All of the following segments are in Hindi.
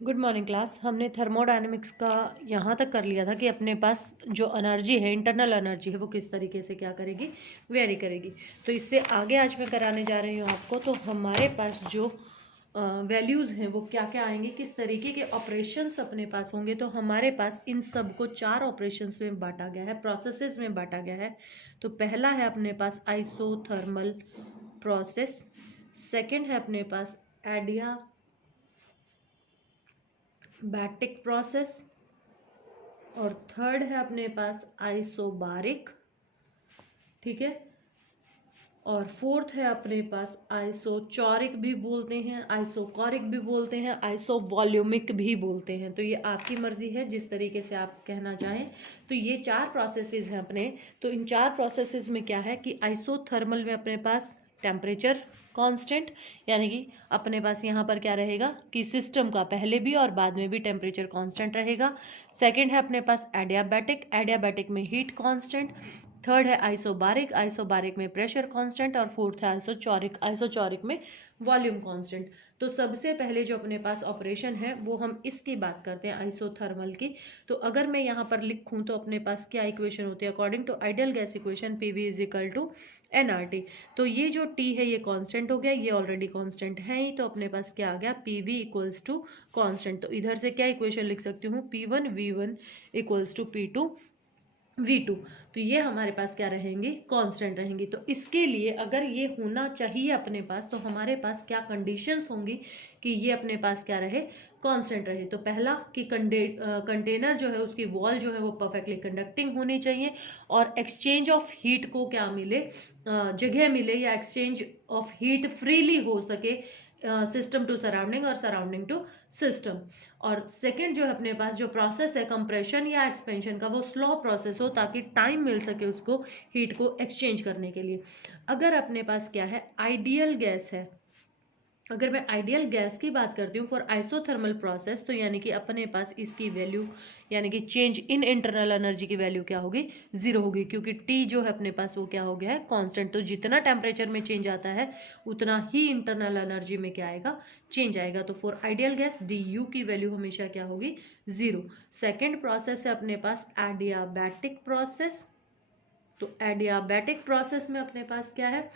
Good morning class. हमने थर्मोडायनेमिक्स का यहाँ तक कर लिया था कि अपने पास जो एनर्जी है, इंटरनल एनर्जी है, वो किस तरीके से क्या करेगी, वेरी करेगी। तो इससे आगे आज मैं कराने जा रही हूँ आपको। तो हमारे पास जो वैल्यूज़ हैं वो क्या क्या आएंगे, किस तरीके के ऑपरेशंस अपने पास होंगे। तो हमारे पास इन सब को 4 ऑपरेशंस में बांटा गया है, प्रोसेसेस में बांटा गया है। तो पहला है अपने पास आइसोथर्मल प्रोसेस, सेकेंड है अपने पास एडियाबैटिक प्रोसेस, और थर्ड है अपने पास आइसोबारिक, ठीक है। और फोर्थ है अपने पास आइसोचोरिक भी बोलते हैं, आइसोकोरिक भी बोलते हैं, आइसोवॉल्यूमिक भी बोलते हैं। तो ये आपकी मर्जी है जिस तरीके से आप कहना चाहें। तो ये 4 प्रोसेसेस हैं अपने। तो इन 4 प्रोसेसेस में क्या है कि आइसोथर्मल में अपने पास टेम्परेचर कांस्टेंट, यानी कि अपने पास यहाँ पर क्या रहेगा कि सिस्टम का पहले भी और बाद में भी टेम्परेचर कांस्टेंट रहेगा। सेकंड है अपने पास एडियाबैटिक, एडियाबैटिक में हीट कांस्टेंट। थर्ड है आइसोबारिक, आइसोबारिक में प्रेशर कांस्टेंट। और फोर्थ है आइसोचोरिक, आइसोचोरिक में वॉल्यूम कांस्टेंट। तो सबसे पहले जो अपने पास ऑपरेशन है वो हम इसकी बात करते हैं, आइसोथर्मल की। तो अगर मैं यहाँ पर लिखूं तो अपने पास क्या इक्वेशन होती है, according to ideal gas equation PV is equal to NRT. तो ये जो टी है ये कांस्टेंट हो गया, ये ऑलरेडी कांस्टेंट है ही। तो अपने पास क्या आ गया, पीवी इक्वल्स टू कांस्टेंट। तो इधर से क्या इक्वेशन लिख सकती हूँ, P1 V1 equals to P2 V2। तो ये हमारे पास क्या रहेंगी, कांस्टेंट रहेंगी। तो इसके लिए अगर ये होना चाहिए अपने पास, तो हमारे पास क्या कंडीशंस होंगी कि ये अपने पास क्या रहे, कांस्टेंट रहे। तो पहला कि कंटेनर जो है उसकी वॉल जो है वो परफेक्टली कंडक्टिंग होनी चाहिए, और एक्सचेंज ऑफ हीट को क्या मिले, जगह मिले, या एक्सचेंज ऑफ हीट फ्रीली हो सके सिस्टम टू सराउंडिंग और सराउंडिंग टू सिस्टम। और सेकंड जो है अपने पास जो प्रोसेस है कंप्रेशन या एक्सपेंशन का, वो स्लो प्रोसेस हो ताकि टाइम मिल सके उसको हीट को एक्सचेंज करने के लिए। अगर अपने पास क्या है, आइडियल गैस है, अगर मैं आइडियल गैस की बात करती हूँ फॉर आइसोथर्मल प्रोसेस, तो यानी कि अपने पास इसकी वैल्यू, यानी कि चेंज इन इंटरनल एनर्जी की वैल्यू क्या होगी, 0 होगी, क्योंकि टी जो है अपने पास वो क्या हो गया है, कांस्टेंट। तो जितना टेम्परेचर में चेंज आता है उतना ही इंटरनल एनर्जी में क्या आएगा, चेंज आएगा। तो for ideal gas D you की वैल्यू हमेशा क्या होगी, 0। सेकेंड प्रोसेस है अपने पास एडियाबैटिक प्रोसेस। तो एडियाबैटिक प्रोसेस में अपने पास क्या है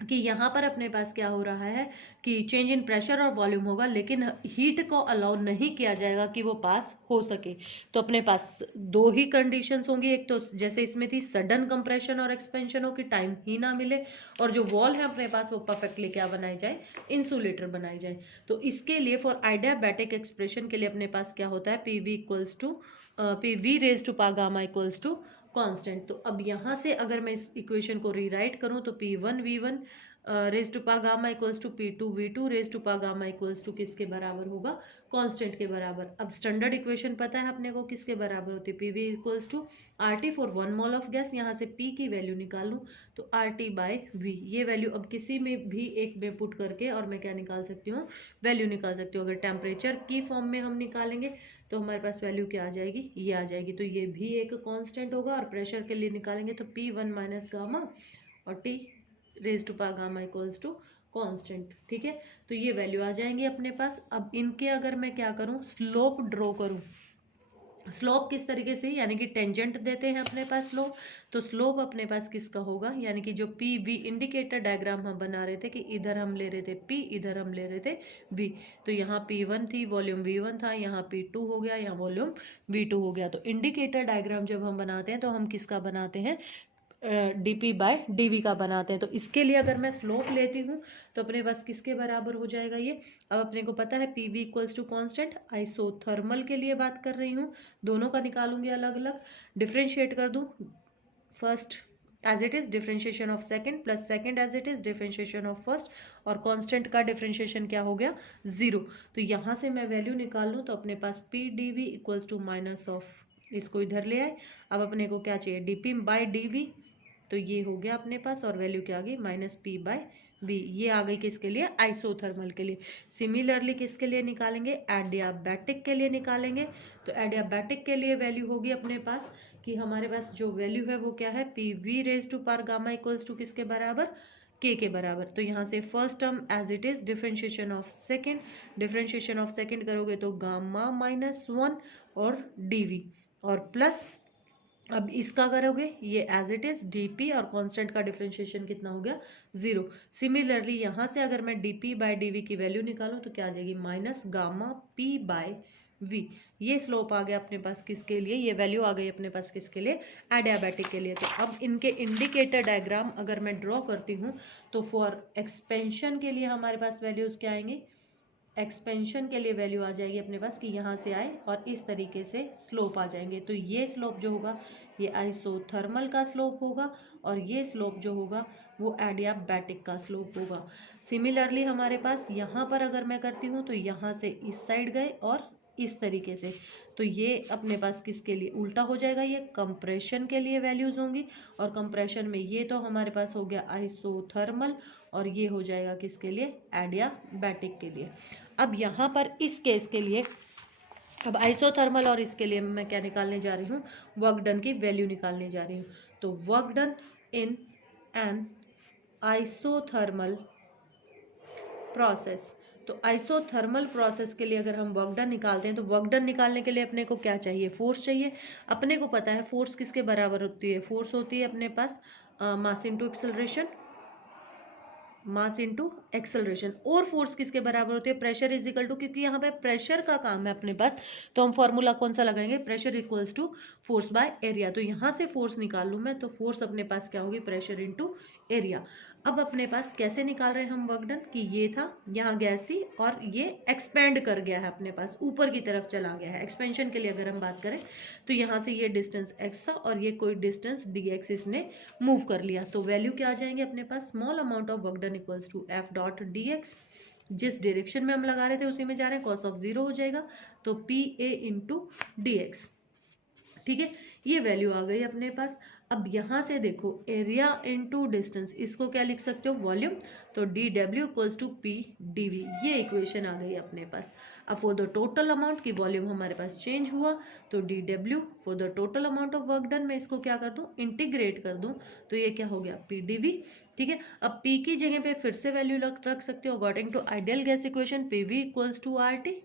कि यहाँ पर अपने पास क्या हो रहा है कि चेंज इन प्रेशर और वॉल्यूम होगा, लेकिन हीट को अलाउ नहीं किया जाएगा कि वो पास हो सके। तो अपने पास दो ही कंडीशंस होंगी, एक तो जैसे इसमें थी सडन कंप्रेशन और एक्सपेंशन हो कि टाइम ही ना मिले, और जो वॉल है अपने पास वो परफेक्टली क्या बनाई जाए, इंसुलेटर बनाई जाए। तो इसके लिए फॉर आइडियाबैटिक एक्सप्रेशन के लिए अपने पास क्या होता है, P V equals to P raise to power gamma equals to constant. तो अब यहाँ से अगर मैं इस इक्वेशन को रीराइट करूँ तो P1 V1 raise to power gamma equals to P2 V2 raise to power gamma equals to किसके बराबर होगा, कांस्टेंट के बराबर। अब स्टैंडर्ड इक्वेशन पता है अपने को किसके बराबर होती है, PV equals to RT for 1 mole of gas. यहाँ से P की वैल्यू निकाल लूँ तो RT/V, ये वैल्यू अब किसी में भी एक में पुट करके और मैं क्या निकाल सकती हूँ, वैल्यू निकाल सकती हूँ। अगर टेम्परेचर की फॉर्म में हम निकालेंगे तो हमारे पास वैल्यू क्या आ जाएगी, ये आ जाएगी। तो ये भी एक कांस्टेंट होगा। और प्रेशर के लिए निकालेंगे तो P1 माइनस गामा और T raise to power gamma equals to constant, ठीक है। तो ये वैल्यू आ जाएंगी अपने पास। अब इनके अगर मैं क्या करूं, स्लोप ड्रॉ करूं, स्लोप किस तरीके से, यानी कि टेंजेंट देते हैं अपने पास स्लोप। तो स्लोप अपने पास किसका होगा, यानी कि जो पी वी इंडिकेटर डायग्राम हम बना रहे थे कि इधर हम ले रहे थे पी, इधर हम ले रहे थे वी। तो यहाँ P1 थी, वॉल्यूम V1 था, यहाँ P2 हो गया, यहाँ वॉल्यूम V2 हो गया। तो इंडिकेटर डायग्राम जब हम बनाते हैं तो हम किसका बनाते हैं, dp/dv का बनाते हैं। तो इसके लिए अगर मैं स्लोप लेती हूँ तो अपने पास किसके बराबर हो जाएगा ये, अब अपने को पता है P V equals to constant. Isothermal के लिए बात कर रही हूँ, दोनों का निकालूंगी अलग अलग, डिफ्रेंशिएट कर दूँ। First as it is differentiation of second plus second as it is differentiation of first, और कांस्टेंट का डिफ्रेंशिएशन क्या हो गया, 0। तो यहाँ से मैं वैल्यू निकाल लूँ तो अपने पास P D V equals to minus of, इसको इधर ले आए। अब अपने को क्या चाहिए, dp/dv। तो ये हो गया अपने पास, और वैल्यू क्या आ गई, -P/V। ये आ गई किसके लिए, आइसोथर्मल के लिए। सिमिलरली किसके लिए निकालेंगे, एडियाबैटिक के लिए निकालेंगे। तो एडियाबैटिक के लिए वैल्यू होगी अपने पास कि हमारे पास जो वैल्यू है वो क्या है, PV raise to power gamma equals to किसके बराबर, के बराबर। तो यहाँ से first term as it is, differentiation of second करोगे तो गामा -1 और डीवी और प्लस, अब इसका करोगे ये एज इट इज dp और कांस्टेंट का डिफरेंशिएशन कितना हो गया 0। सिमिलरली यहाँ से अगर मैं dp बाय dv की वैल्यू निकालूं तो क्या आ जाएगी minus gamma p by v। ये स्लोप आ गया अपने पास किसके लिए, ये वैल्यू आ गई अपने पास किसके लिए, एडियाबैटिक के लिए। तो अब इनके इंडिकेटर डायग्राम अगर मैं ड्रॉ करती हूँ तो फॉर एक्सपेंशन के लिए हमारे पास वैल्यूज क्या आएंगे, एक्सपेंशन के लिए वैल्यू आ जाएगी अपने पास कि यहाँ से आए और इस तरीके से स्लोप आ जाएंगे। तो ये स्लोप जो होगा ये आइसोथर्मल का स्लोप होगा और ये स्लोप जो होगा वो एडियाबैटिक का स्लोप होगा। सिमिलरली हमारे पास यहाँ पर अगर मैं करती हूँ तो यहाँ से इस साइड गए और इस तरीके से, तो ये अपने पास किसके लिए उल्टा हो जाएगा, ये कंप्रेशन के लिए वैल्यूज होंगी और कंप्रेशन में ये तो हमारे पास हो गया आइसोथर्मल और ये हो जाएगा किसके लिए, एडियाबैटिक के लिए। अब यहाँ पर इस केस के लिए अब आइसोथर्मल और इसके लिए मैं क्या निकालने जा रही हूँ, वर्क डन की वैल्यू निकालने जा रही हूँ। तो work done in N isothermal process, तो आइसोथर्मल प्रोसेस के लिए अगर हम वर्क डन निकालते हैं तो वर्क डन निकालने के लिए अपने को क्या चाहिए, फोर्स चाहिए। अपने को पता है फोर्स किसके बराबर होती है, फोर्स होती है अपने पास mass into acceleration, mass into acceleration. और फोर्स किसके बराबर होती है, प्रेशर इज इक्वल टू, क्योंकि यहाँ पे प्रेशर का काम है अपने पास तो हम फॉर्मूला कौन सा लगाएंगे, pressure equals to force by area. तो यहाँ से फोर्स निकाल लूँ मैं तो फोर्स अपने पास क्या होगी, प्रेशर इनटू एरिया। अब अपने पास कैसे निकाल रहे हैं हम वर्क डन कि ये था, यहाँ गैस थी और ये एक्सपेंड कर गया है अपने पास, ऊपर की तरफ चला गया है। एक्सपेंशन के लिए अगर हम बात करें तो यहाँ से ये डिस्टेंस x था और ये कोई डिस्टेंस dx इसने मूव कर लिया। तो वैल्यू क्या आ जाएंगे अपने पास, small amount of work done equals to F dot dx, जिस डायरेक्शन में हम लगा रहे थे उसी में जा रहे हैं, कॉस ऑफ 0 हो जाएगा तो P A into D x. ठीक है, ये वैल्यू आ गई अपने पास। अब यहाँ से देखो एरिया इनटू डिस्टेंस, इसको क्या लिख सकते हो, वॉल्यूम, तो D W equals to P D V, ये इक्वेशन आ गई अपने पास। अब फॉर द टोटल अमाउंट की वॉल्यूम हमारे पास चेंज हुआ तो D W for the total amount of work done, मैं इसको क्या कर दूं, इंटीग्रेट कर दूं तो ये क्या हो गया पी डी वी। ठीक है, अब पी की जगह पे फिर से वैल्यू रख सकते हो according to ideal gas equation, P V equals to R T.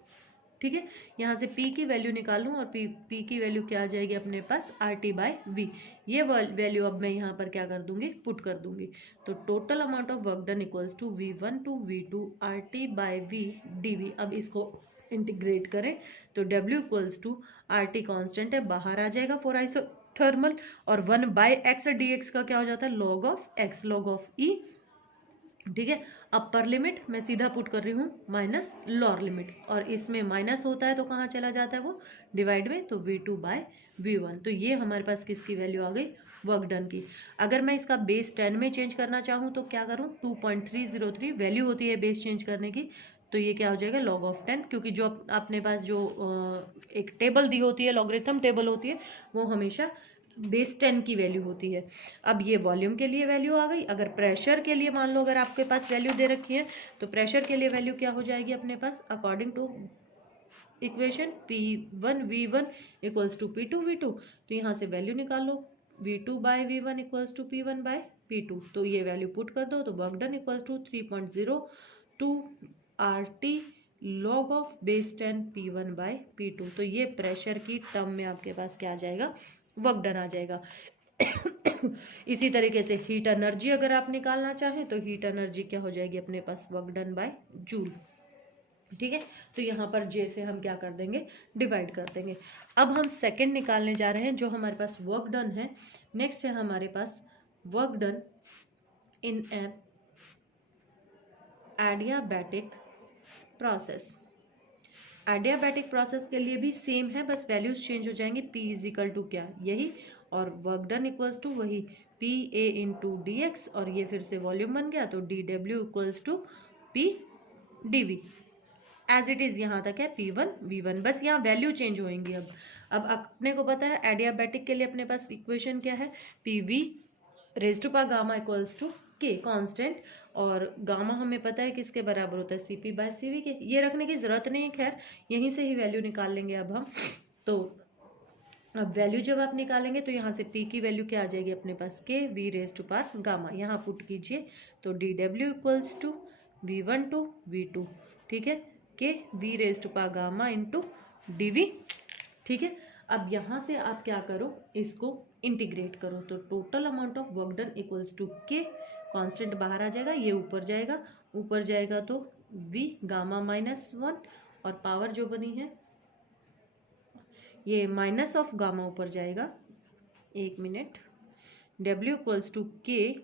ठीक है, यहाँ से P की वैल्यू निकालूं और P की वैल्यू क्या आ जाएगी अपने पास RT बाय V। ये वैल्यू अब मैं यहाँ पर क्या कर दूंगी, पुट कर दूंगी। तो total amount of work done equals to V1 to V2 RT by V dV। अब इसको इंटीग्रेट करें तो W equals to RT constant है, बाहर आ जाएगा फॉर आइसोथर्मल, और 1 बाय x dx का क्या हो जाता है, log of x, log of E। ठीक है, अपर लिमिट मैं सीधा पुट कर रही हूँ माइनस लोअर लिमिट, और इसमें माइनस होता है तो कहाँ चला जाता है वो, डिवाइड में, तो V2 बाय V1। तो ये हमारे पास किसकी वैल्यू आ गई, वर्क डन की। अगर मैं इसका बेस 10 में चेंज करना चाहूँ तो क्या करूँ, 2.303 वैल्यू होती है बेस चेंज करने की, तो ये क्या हो जाएगा लॉग ऑफ 10, क्योंकि जो अपने पास जो एक टेबल दी होती है, लॉगरिथम टेबल होती है, वो हमेशा बेस 10 की वैल्यू होती है। अब ये वॉल्यूम के लिए वैल्यू आ गई। अगर प्रेशर के लिए मान लो अगर आपके पास वैल्यू दे रखी है तो प्रेशर के लिए वैल्यू क्या हो जाएगी अपने पास, according to equation P1 V1 equals to P2 V2, तो यहाँ से वैल्यू निकाल लो, V2 by V1 equals to P1 by P2, तो ये वैल्यू पुट कर दो तो work done equals to 3.02 RT log of base 10 P1 by P2। तो ये प्रेशर की टर्म में आपके पास क्या आ जाएगा, वर्क डन आ जाएगा। इसी तरीके से हीट एनर्जी अगर आप निकालना चाहें तो हीट एनर्जी क्या हो जाएगी अपने पास, वर्क डन बाय जूल। ठीक है, तो यहाँ पर जे से हम क्या कर देंगे, डिवाइड कर देंगे। अब हम सेकंड निकालने जा रहे हैं जो हमारे पास वर्क डन है। नेक्स्ट है हमारे पास work done in an adiabatic process. Adiabatic process के लिए भी सेम है, बस वैल्यूज चेंज हो जाएंगे। P इज इक्वल टू क्या, यही, और वर्क डन इक्वल्स टू वही P A into D X, और ये फिर से वॉल्यूम बन गया तो D W equals to P D V. As it is यहाँ तक है P1 V1, बस यहाँ वैल्यू चेंज होएंगी। अब अपने को पता है एडियाबैटिक के लिए अपने पास इक्वेशन क्या है, PV raise to power gamma equals to K constant, और गामा हमें पता है किसके बराबर होता है, CP बाय CV के। ये रखने की जरूरत नहीं है, खैर यहीं से ही वैल्यू निकाल लेंगे अब हम। तो अब वैल्यू जब आप निकालेंगे तो यहाँ से P की वैल्यू क्या आ जाएगी अपने पास, K V raise to power gamma, यहाँ पुट कीजिए तो DW equals to V1 to V2, ठीक है, K V raise to power gamma into DV, ठीक है। अब यहाँ से आप क्या करो, इसको इंटीग्रेट करो, तो total amount of work done equals to K, constant बाहर आ जाएगा, ये ऊपर जाएगा तो V गामा -1 और पावर जो बनी है ये माइनस ऑफ गामा ऊपर जाएगा, 1 minute, W equals to K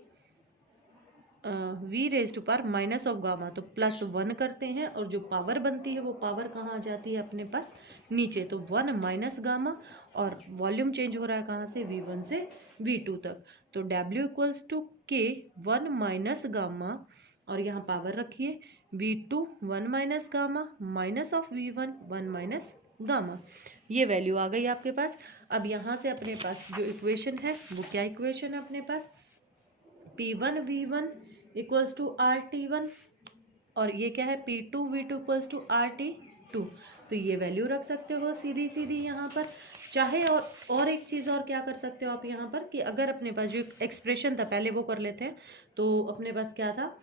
V raise to power minus of gamma, तो +1 करते हैं और जो पावर बनती है वो पावर कहाँ आ जाती है अपने पास नीचे, तो 1 माइनस गामा, और वॉल्यूम चेंज हो रहा है कहाँ से, V1 से V2 तक, तो W इक्वल्स टू के 1 माइनस गामा, और यहाँ पावर रखिए V2 1 minus gamma minus of V1 1 minus gamma, ये वैल्यू आ गई आपके पास। अब यहाँ से अपने पास जो इक्वेशन है वो क्या इक्वेशन है अपने पास, P1 V1 equals to RT1, और ये क्या है P2 V2 equals to RT2, तो ये वैल्यू रख सकते हो सीधी सीधी यहाँ पर। चाहे और एक चीज़ और क्या कर सकते हो आप यहाँ पर, कि अगर अपने पास जो एक्सप्रेशन था पहले वो कर लेते हैं, तो अपने पास क्या था,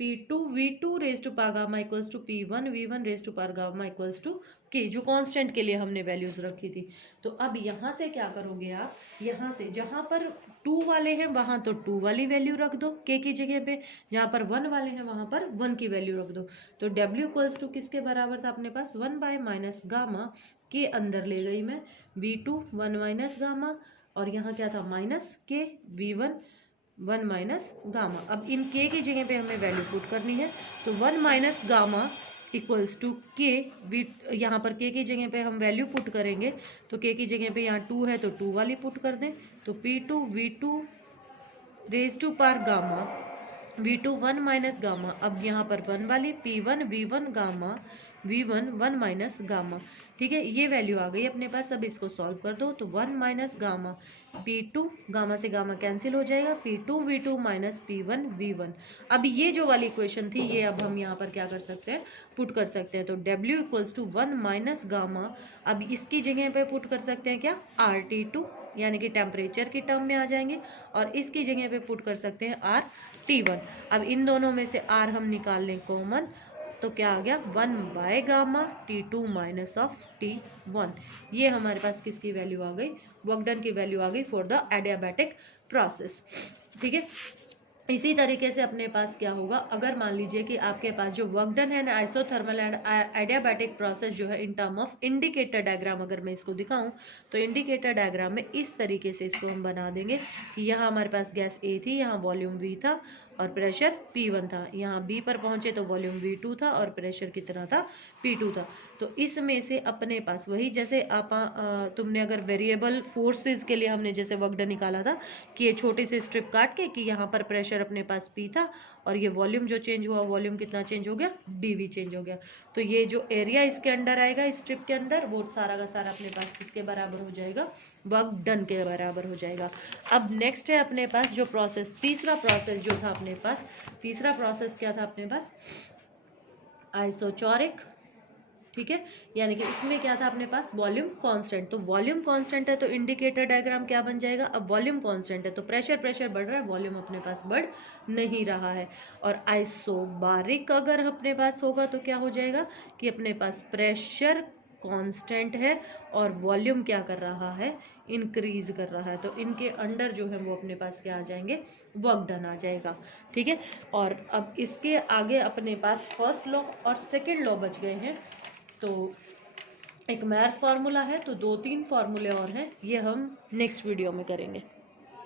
P2 V2 raise to power gamma equals to P1 V1 raise to power gamma equals to K, जो कांस्टेंट के लिए हमने वैल्यूज रखी थी। तो अब यहाँ से क्या करोगे आप, यहाँ से जहाँ पर 2 वाले हैं वहाँ तो 2 वाली वैल्यू रख दो के की जगह पे, जहाँ पर 1 वाले हैं वहाँ पर 1 की वैल्यू रख दो, तो W इक्वल्स टू किसके बराबर था अपने पास, 1 बाय माइनस गामा, के अंदर ले गई मैं V2 1 माइनस गामा, और यहाँ क्या था माइनस के V1 1 माइनस गामा। अब इन के की जगह पे हमें वैल्यू पुट करनी है, तो 1 माइनस गामा इक्वल्स टू के, यहाँ पर के की जगह पे हम वैल्यू पुट करेंगे, तो के की जगह पे यहाँ 2 है तो 2 वाली पुट कर दें, तो P2 V2 raise to power gamma V2 1 minus gamma, अब यहाँ पर 1 वाली P1 V1 gamma V1 1 minus gamma, ठीक है, ये वैल्यू आ गई अपने पास। अब इसको सॉल्व कर दो, तो 1 माइनस गामा P2, गामा से गामा कैंसिल हो जाएगा, P2 V2 minus P1 V1। अब ये जो वाली इक्वेशन थी ये अब हम यहाँ पर क्या कर सकते हैं, पुट कर सकते हैं, तो W equals to 1 minus gamma, अब इसकी जगह पे पुट कर सकते हैं क्या, RT2, यानी कि टेम्परेचर की टर्म में आ जाएंगे, और इसकी जगह पे पुट कर सकते हैं RT1। अब इन दोनों में से R हम निकाल लें कॉमन, तो क्या आ गया 1 by gamma T2 minus of T1, ये हमारे पास किसकी वैल्यू आ गई, वर्क डन की वैल्यू आ गई फॉर द एडियाबैटिक प्रोसेस, ठीक है। इसी तरीके से अपने पास क्या होगा, अगर मान लीजिए कि आपके पास जो वर्क डन है ना आइसोथर्मल एंड एडियाबैटिक प्रोसेस जो है in term of indicator diagram, अगर मैं इसको दिखाऊं तो इंडिकेटर डायग्राम में इस तरीके से इसको हम बना देंगे कि यहाँ हमारे पास गैस A थी, यहाँ वॉल्यूम V था और प्रेशर P1 था, यहाँ B पर पहुंचे तो वॉल्यूम V2 था और प्रेशर कितना था, P2 था। तो इसमें से अपने पास वही जैसे आप तुमने अगर वेरिएबल फोर्सेस के लिए हमने जैसे वर्क डन निकाला था कि ये छोटी सी स्ट्रिप काट के कि यहाँ पर प्रेशर अपने पास P था और ये वॉल्यूम जो चेंज हुआ, वॉल्यूम कितना चेंज हो गया, DV चेंज हो गया, तो ये जो एरिया इसके अंदर आएगा स्ट्रिप के अंदर वो सारा का सारा अपने पास किसके बराबर हो जाएगा, वर्क डन के बराबर हो जाएगा। अब नेक्स्ट है अपने पास जो प्रोसेस, तीसरा प्रोसेस जो था अपने पास, तीसरा प्रोसेस क्या था अपने पास, आइसोचोरिक, ठीक है, यानी कि इसमें क्या था अपने पास वॉल्यूम कांस्टेंट, तो वॉल्यूम कांस्टेंट है तो इंडिकेटर डायग्राम क्या बन जाएगा, अब वॉल्यूम कांस्टेंट है तो प्रेशर बढ़ रहा है, वॉल्यूम अपने पास बढ़ नहीं रहा है। और आइसोबारिक अगर अपने पास होगा तो क्या हो जाएगा कि अपने पास प्रेशर कांस्टेंट है और वॉल्यूम क्या कर रहा है, इंक्रीज कर रहा है, तो इनके अंडर जो है वो अपने पास क्या आ जाएंगे, वर्क डन आ जाएगा, ठीक है। और अब इसके आगे अपने पास फर्स्ट लॉ और सेकेंड लॉ बच गए हैं, तो एक मैथ फार्मूला है, तो 2-3 फार्मूले और हैं, ये हम नेक्स्ट वीडियो में करेंगे।